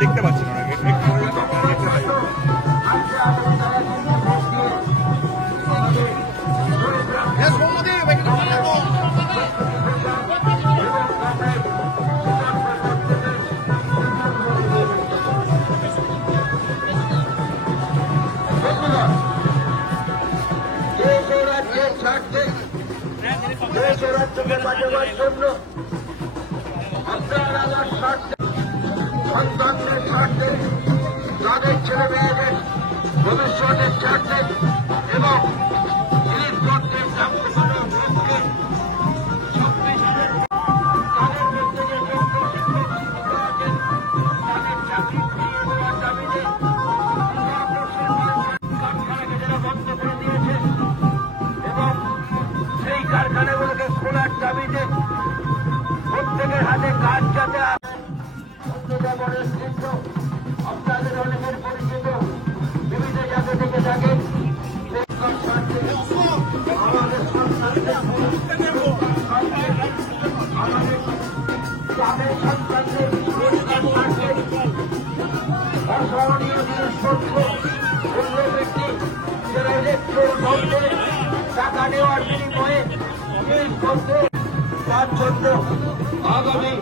দেখতে পাচ্ছেন ওনাকে, একটু দেখতে পাই। রাজ্যকে বাঁচাবার জন্য আপনার আমার স্বার্থে, সন্তানদের স্বার্থে, তাদের ছেলে মেয়েদের ভবিষ্যতের স্বার্থে এবং গরিবদের দাম্পত্য ভোগকে তাদের মধ্যে যে তাদের চাকরি ফিরিয়ে দেওয়ার দাবিতে কারখানাকে যারা বন্ধ করে দিয়েছে এবং সেই কারখানাগুলোকে খোলার দাবিতে প্রত্যেকের হাতে কাজ যাতে আপনাদের অনেকের পরিচিত বিভিন্ন জায়গা থেকে থাকেন আমাদের সন্তানদের অসহনীয় জিনিসপত্র মূল্য বৃদ্ধি যারা ইলেকট্রন বন্ধে টাকা নেওয়ার বিনিময়ে জিনিসপত্র তার জন্য আগামী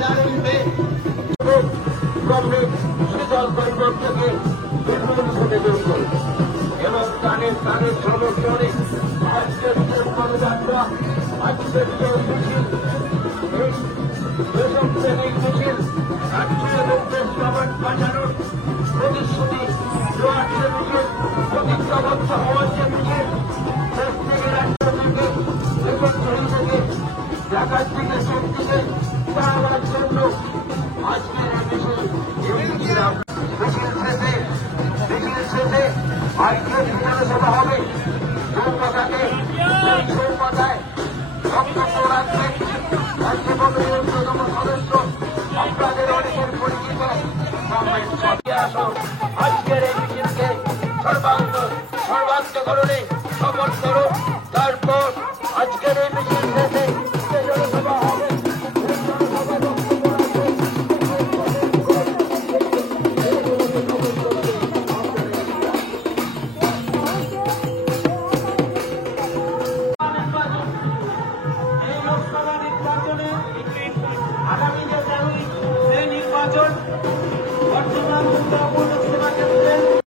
4 মে কমরেড শীতল পরিবর্তনকে নির্মূল করে এবং তাদের সমর্থনে আজকের পদযাত্রা, আজকের মিছিল, এই দেশপ্রেমিক মিছিল রাষ্ট্রীয় লোকদের সমাজ বাঁচানোর প্রতিশ্রুতি দেওয়ার যে মিছিল, প্রতিজ্ঞাবদ্ধ হওয়ার যে মিছিল, দেশ থেকে রাষ্ট্র থেকে একত্রিত থেকে ঢাকার দিকে শক্তিকে চালাবার জন্য আজকের এই মিছিল শেষে আজকের বিধানসভা হবে। চৌমাথাকে চৌমাথায় বক্তব্য রাখবেন রাজ্য কমিটির অন্যতম সদস্য, আপনাদের অনেকের পরিচিত আজকের এই মিছিলকে সর্বান্তকরণে সফল করুন। তারপর আজকের এই মিছিল শেষে জনসভা হবে। আগামী যে নির্বাচন বর্তমান